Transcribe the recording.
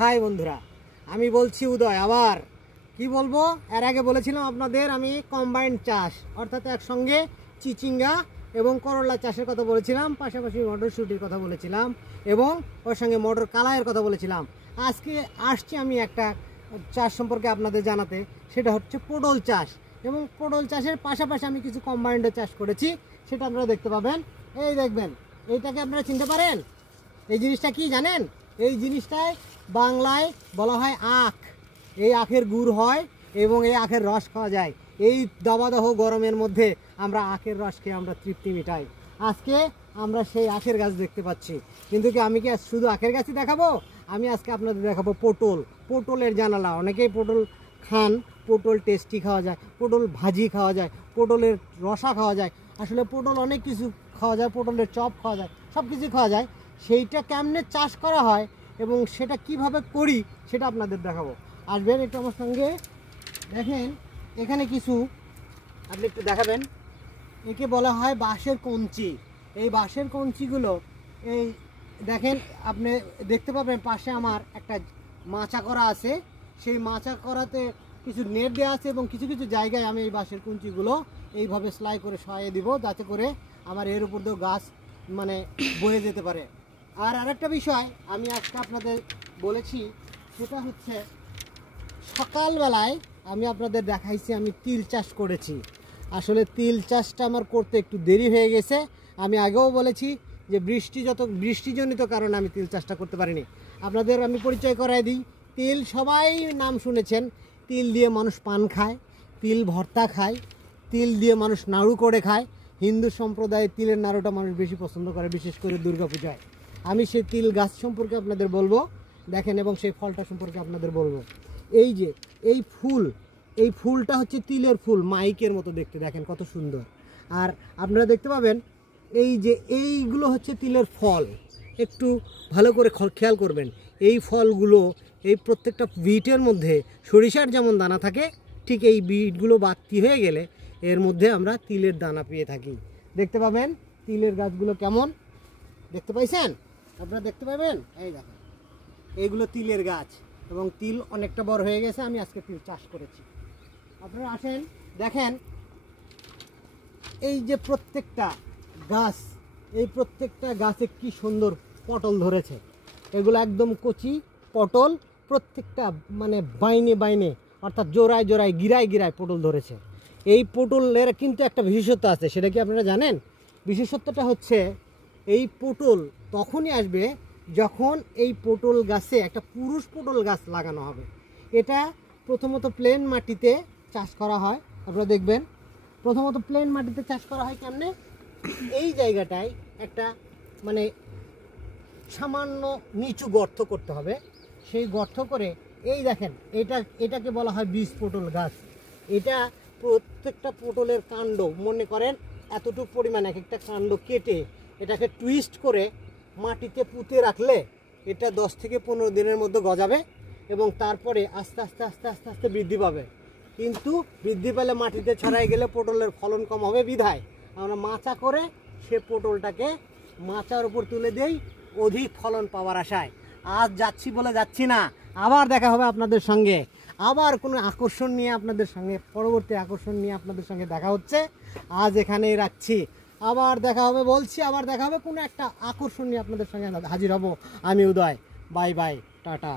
High বন্ধুরা, আমি বলছি উদয়। আবার কি বলবো, এর আগে বলেছিলাম আপনাদের আমি কম্বাইন্ড চাষ অর্থাৎ একসঙ্গে চিচিঙ্গা এবং করলা চাষের কথা বলেছিলাম, পাশাপাশি মটরশুঁটির কথা বলেছিলাম এবং ওর সঙ্গে মটর কালাইয়ের কথা বলেছিলাম। আজকে আসছি আমি একটা চাষ সম্পর্কে আপনাদের জানাতে, সেটা হচ্ছে পটল চাষ। এবং পটল চাষের পাশাপাশি আমি কিছু কম্বাইন্ডে চাষ করেছি, সেটা আপনারা দেখতে পাবেন। এই দেখবেন, এইটাকে আপনারা চিনতে পারেন? এই জিনিসটা কি জানেন? এই জিনিসটায় বাংলায় বলা হয় আখ। এই আখের গুড় হয় এবং এই আখের রস খাওয়া যায়। এই দাবাদাহ গরমের মধ্যে আমরা আখের রস খেয়ে আমরা তৃপ্তি মিটাই। আজকে আমরা সেই আখের গাছ দেখতে পাচ্ছি, কিন্তু কি আমি কি শুধু আখের গাছই দেখাবো? আমি আজকে আপনাদের দেখাবো পটল, পটলের জানালা। অনেকেই পটল খান, পটল টেস্টি খাওয়া যায়, পটল ভাজি খাওয়া যায়, পটলের রসা খাওয়া যায়। আসলে পটল অনেক কিছু খাওয়া যায়, পটলের চপ খাওয়া যায়, সব কিছু খাওয়া যায়। সেইটা কেমনে চাষ করা হয় এবং সেটা কিভাবে করি সেটা আপনাদের দেখাবো। আসবেন একটু আমার সঙ্গে। দেখেন এখানে কিছু আপনি একটু দেখাবেন। একে বলা হয় বাঁশের কঞ্চি। এই বাঁশের কঞ্চিগুলো এই দেখেন, আপনি দেখতে পাবেন পাশে আমার একটা মাচা করা আছে। সেই মাচা করাতে কিছু নেট দেওয়া আছে এবং কিছু কিছু জায়গায় আমি এই বাঁশের কঞ্চিগুলো এইভাবে সেলাই করে সরিয়ে দিব, যাতে করে আমার এর উপর দিয়েও গাছ মানে বয়ে যেতে পারে। আর আরেকটা বিষয় আমি আজকে আপনাদের বলেছি, সেটা হচ্ছে সকালবেলায় আমি আপনাদের দেখাইছি আমি তিল চাষ করেছি। আসলে তিল চাষটা আমার করতে একটু দেরি হয়ে গেছে। আমি আগেও বলেছি যে বৃষ্টিজনিত কারণে আমি তিল চাষটা করতে পারিনি। আপনাদের আমি পরিচয় করাই দিই। তিল সবাই নাম শুনেছেন। তিল দিয়ে মানুষ পান খায়, তিল ভর্তা খায়, তিল দিয়ে মানুষ নাড়ু করে খায়। হিন্দু সম্প্রদায়ে তিলের নাড়ুটা মানুষ বেশি পছন্দ করে, বিশেষ করে দুর্গাপূজায়। আমি সেই তিল গাছ সম্পর্কে আপনাদের বলবো, দেখেন, এবং সেই ফলটা সম্পর্কে আপনাদের বলবো। এই যে এই ফুল, এই ফুলটা হচ্ছে তিলের ফুল, মাইকের মতো দেখতে, দেখেন কত সুন্দর। আর আপনারা দেখতে পাবেন এই যে এইগুলো হচ্ছে তিলের ফল। একটু ভালো করে খেয়াল করবেন। এই ফলগুলো, এই প্রত্যেকটা বিটের মধ্যে সরিষার যেমন দানা থাকে, ঠিক এই বিটগুলো বাতি হয়ে গেলে এর মধ্যে আমরা তিলের দানা পেয়ে থাকি। দেখতে পাবেন তিলের গাছগুলো কেমন, দেখতে পাইছেন? আপনারা দেখতে পাবেন। এই দেখেন, এইগুলো তিলের গাছ এবং তিল অনেকটা বড় হয়ে গেছে। আমি আজকে তিল চাষ করেছি। আপনারা আসেন, দেখেন এই যে প্রত্যেকটা গাছ, এই প্রত্যেকটা গাছে কি সুন্দর পটল ধরেছে। এগুলো একদম কচি পটল, প্রত্যেকটা মানে বাইনে বাইনে অর্থাৎ জোড়ায় জোড়ায় গিরায় গিরায় পটল ধরেছে। এই পটলের কিন্তু একটা বিশেষত্ব আছে, সেটা কি আপনারা জানেন? বিশেষত্বটা হচ্ছে এই পটল তখনই আসবে যখন এই পটল গাছে একটা পুরুষ পটল গাছ লাগানো হবে। এটা প্রথমত প্লেন মাটিতে চাষ করা হয়। আপনারা দেখবেন প্রথমত প্লেন মাটিতে চাষ করা হয় কেমনে? এই জায়গাটায় একটা মানে সামান্য নিচু গর্ত করতে হবে। সেই গর্ত করে এই দেখেন, এটাকে বলা হয় বীজ পটল গাছ। এটা প্রত্যেকটা পটলের কাণ্ড মনে করেন এতটুকু পরিমাণ, এক একটা কাণ্ড কেটে এটাকে টুইস্ট করে মাটিতে পুঁতে রাখলে এটা 10 থেকে 15 দিনের মধ্যে গজাবে এবং তারপরে আস্তে আস্তে আস্তে আস্তে আস্তে বৃদ্ধি পাবে। কিন্তু বৃদ্ধি পেলে মাটিতে ছড়াই গেলে পটলের ফলন কম হবে, বিধায় আমরা মাচা করে সে পটলটাকে মাচার উপর তুলে দেই অধিক ফলন পাওয়ার আশায়। আজ যাচ্ছি বলে যাচ্ছি না, আবার দেখা হবে আপনাদের সঙ্গে। আবার কোনো আকর্ষণ নিয়ে আপনাদের সঙ্গে, পরবর্তী আকর্ষণ নিয়ে আপনাদের সঙ্গে দেখা হচ্ছে। আজ এখানেই রাখছি, আবার দেখা হবে বলছি, আবার দেখা হবে কোনো একটা আকর্ষণ নিয়ে আপনাদের সঙ্গে হাজির হব। আমি উদয়। Bye bye, tata.